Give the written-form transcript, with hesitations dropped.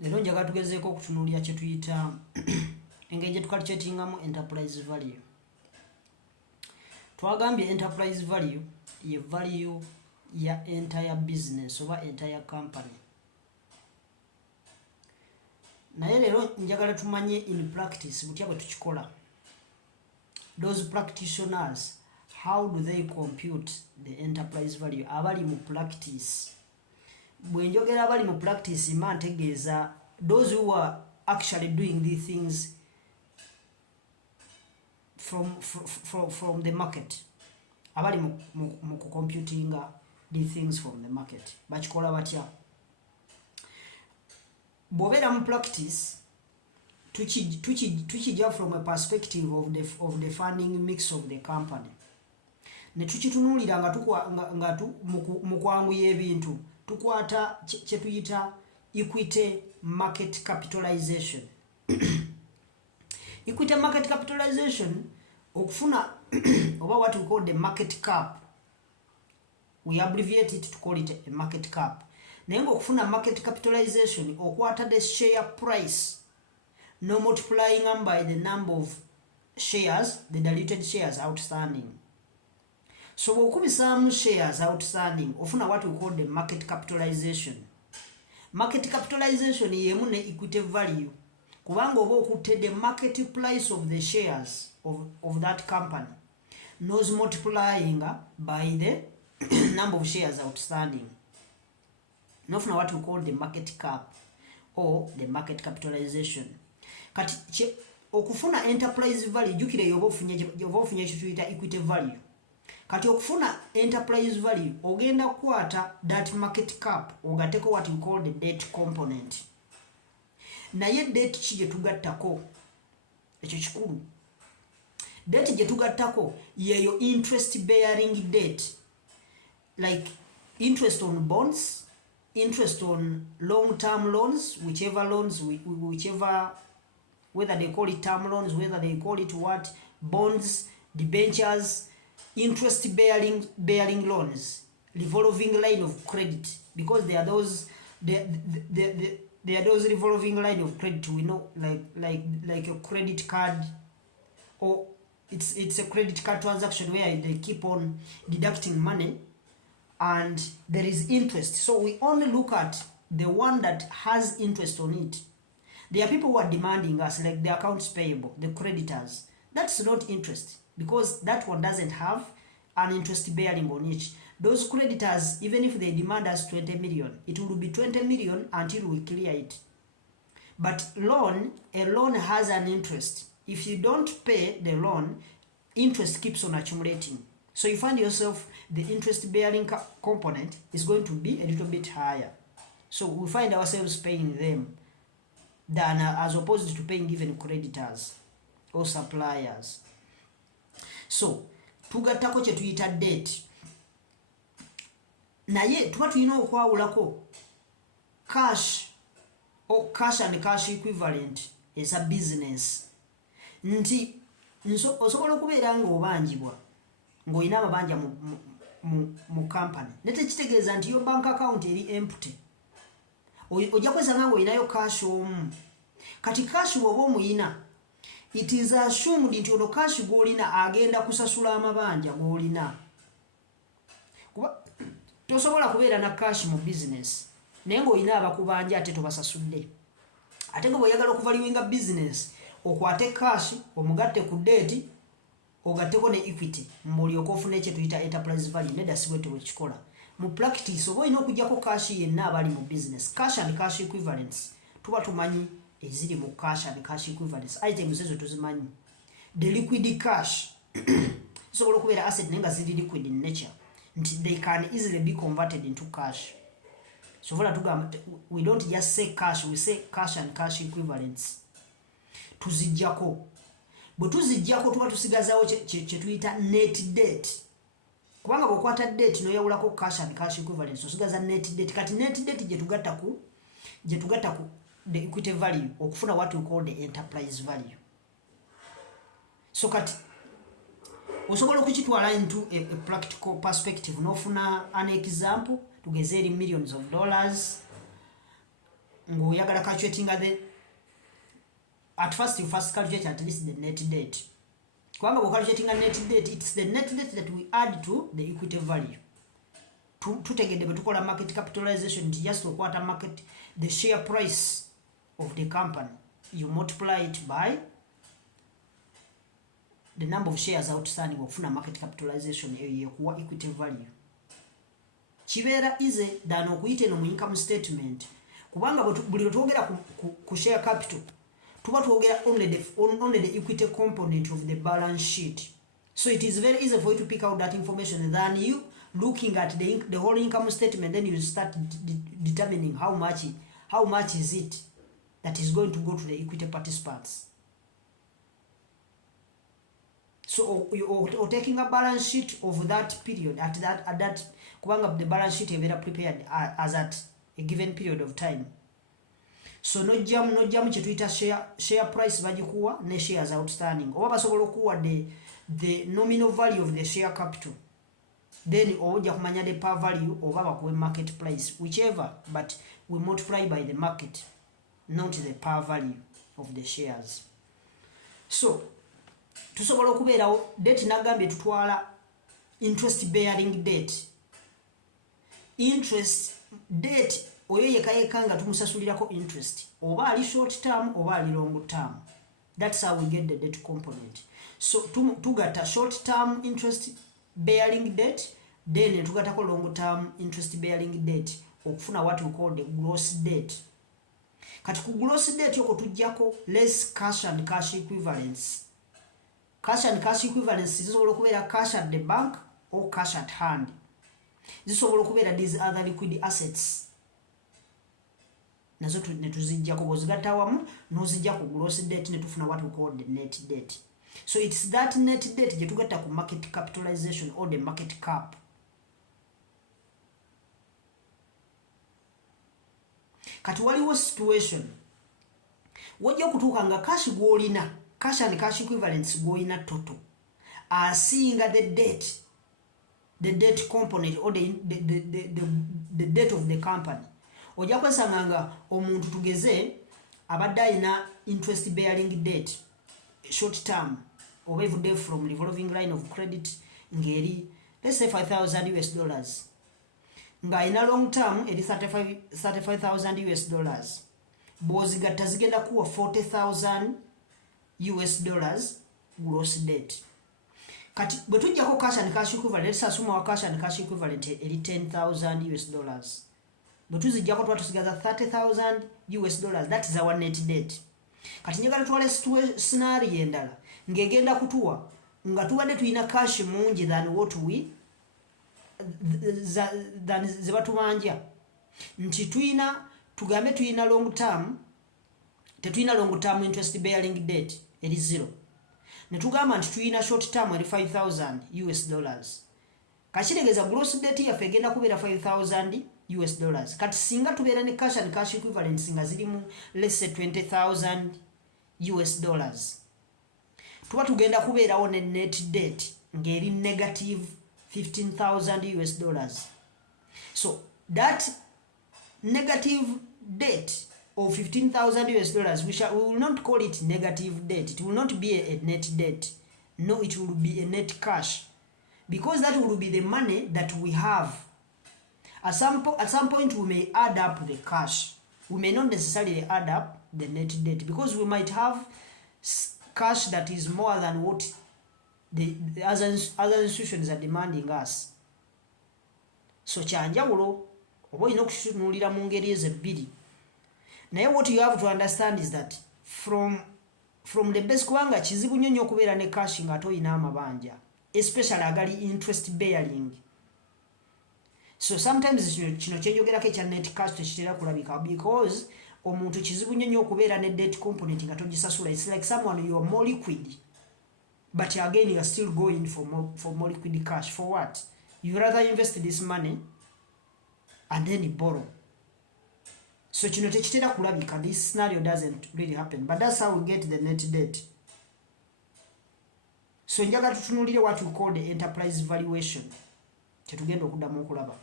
Lero njaga tugezeeko okutunuulira kye tuyita engeri gye tukalculatingamu enterprise value. Twagambye enterprise value ye value ya entire business oba entire company. Naye lero njagala tumanye in practice butya bwe tukikola. Those practitioners, how do they compute the enterprise value? Abali mu practice. Bwe njogera abali mu practice mba ntegeeza those who are actually doing these things from the market. Abali mu computing these things from the market. Bakikola batya? Bw'obeera mu practice tukijja from a perspective of the funding mix of the company. Ne tukitunuulira nga mu kwanguya ebintu tukwata kye tuyita equity market capitalization. Equity market capitalization okufuna oba what we call the market cap. We abbreviate it to call it a market cap. Naye okufuna market capitalization okwata the share price no multiplying them by the number of shares, the diluted shares outstanding. So okubisaamu shares outstanding ofuna what we call the market capitalization. Market capitalization yemu ne equity value. Kubanga oba okutte the market price of the shares of that company knows multiplying by the number of shares outstanding. Nofuna what we call the market cap or the market capitalization. Kati okufuna enterprise value jukire yoba ofunye ekituyita equity value. Kati okufuna enterprise value ogenda kukwata that market cap ogateko what we call the debt component. Naye debt ki gye tugattako ekyo kikulu. Debt gye tugattako yeyo interest bearing debt, like interest on bonds, interest on long term loans, whichever whether they call it term loans, whether they call it what, bonds, debentures, interest bearing loans, revolving line of credit, because there are those revolving line of credit, we know, like a credit card, or it's a credit card transaction where they keep on deducting money and there is interest. So we only look at the one that has interest on it. There are people who are demanding us, like the accounts payable, the creditors. That's not interest, because that one doesn't have an interest bearing on it. Those creditors, even if they demand us 20 million, it will be 20 million until we clear it. But a loan has an interest. If you don't pay the loan, interest keeps on accumulating. So you find yourself, the interest bearing component is going to be a little bit higher. So we find ourselves paying them than as opposed to paying even creditors or suppliers. So tugattako kye tuyita debt. Naye tuba tulina okwawulako cash or cash and cash equivalent is a business. Nti osobola okubeera ng'obanjibwa ng'olina amabanja mu company nete kitegeeza nti yo bank account eri empty. Ojja kwesanga ng'olinayo cash omu. Kati cash bw'oba omuyina, it is assumed nti ono cash gw'olina agenda kusasula amabanja gw'olina. Kuba tosobola kubeera na cash mu business naye ng'olina abakubanja ate tobasasudde. Ate nga bw'oyagala okuvaluinga business okwate cash omugatte ku debt ogatteko ne equity mulyoka ofuna ekyo tuyita enterprise value. Nedda si bwetyo bwe kikola. Mu practice oba olina okugyako cash yenna abali mu business. Cash and cash equivalents tuba tumanyi eziri mu cash and cash equivalents. Items ezo tuzimanyi. The liquid cash sobola okubeera asset naye nga ziri liquid in nature, nti they can easily be converted into cash. So we don't just say cash, we say cash and cash equivalents. Tuzijjako. Bwe tuzijjako tuba tusigazaawo kye tuyita net debt. Kubanga bw'okwata debt n'oyawulako cash and cash equivalents osigaza net debt. Kati net debt gye tugatta ku the equity value okufuna what we call the enterprise value. So kati osobola okukitwala into a practical perspective n'ofuna an example tugeze eri millions of dollars ng'oyagala calculatinga at first you first calculate at least the net debt. Kubanga bw'ocalculatinga net debt, it's the net debt that we add to the equity value. Tutegedde bwe tukola market capitalization nti just okwata market the share price of the company, you multiply it by the number of shares outstanding okufuna market capitalization yekuwa equity value. Kibeera easy than okuyita eno mu income statement, kubanga buli lwe twogera ku share capital tuba twogera only the equity component of the balance sheet. So it is very easy for you to pick out that information than you looking at the whole income statement, then you start determining how much is it that is going to go to the equity participants. So or taking a balance sheet of that period at that kubanga the balance sheet ebeera prepared as at a given period of time. So no jam kye tuyita share price bagikuwa ne shares outstanding, oba basobola okuwa the nominal value of the share capital, then ojja kumanya the par value oba bakuwe market price, whichever, but we multiply by the market, not the par value of the shares. So tusobola okubeerawo debt nagambye tutwala interest bearing debt. Interest debt oyo yekayeka nga tumusasulirako interest, oba ali short term oba ali long term. That's how we get the debt component. So tugata short term interest bearing debt, then tugatako long term interest bearing debt okufuna what we call the gross debt. Kati ku gross debt yoko tujjako less cash and cash equivalents. Cash and cash equivalents zisobola okubeera cash at the bank or cash at hand. Zisobola okubeera these other liquid assets. Nazo netuzijjako bw'ozigatta wamu n'ozijja ku gross debt ne tufuna what we call the net debt. So it's that net debt gye tugatta ku market capitalization or the market cap. Kati waliwo situation wajja okutuuka nga cash gw'olina, cash and cash equivalents gw'olina total asinga the debt component or the debt of the company. Ojja kwesanga nga omuntu tugeze abadde alina interest bearing debt short term oba evudde from revolving line of credit ngeri let's say $5,000 nga alina long term eri $35,000 bw'ozigatta zigenda kuwa $40,000 gross debt. Kati bwe tujjako cash and cash equivalent, let's assume our cash and cash equivalent eri $10,000. Bwe tuzijjako tuba tusigaza $30,000, that is our net debt. Kati njagala twale scenario endala ng'egenda kutuwa nga tubadde tulina cash mungi than what we than ze batubanja, nti tugambe tulina long term, tetulina long term interest bearing debt eri 0, ne tugamba nti tulina short term eri $5,000. Kakitegeeza gross debt yaffe egenda kubeera $5,000. Kati singa tubeera ne cash and cash equivalents nga zirimu let's say $20,000, tuba tugenda kubeerawo ne net debt ng'eri negative $15,000. So that negative debt of $15,000, we will not call it negative debt. It will not be a net debt. No, it will be a net cash, because that will be the money that we have. At some point we may add up the cash. We may not necessarily add up the net debt, because we might have cash that is more than what the other institutions are demanding us. So kyanjawulo oba olina okutunulira mu ngeri ezebbiri. Naye what you have to understand is that from the base, kubanga kizibu nnyo okubeera ne cash nga ate olina amabanja, especially agali interest bearing. So sometimes kino kyenjogerako ekya net cash tekitera kulabika, because omuntu kizibu nnyo okubeera ne debt component nga togisasula. It's like someone you are more liquid, but again you are still going for more liquid cash. For what? You rather invest this money and then borrow. So kino tekitera kulabika. This scenario doesn't really happen, but that's how we get the net debt. So njagala tutunulire what we call the enterprise valuation, kyetugenda okuddamu okulaba.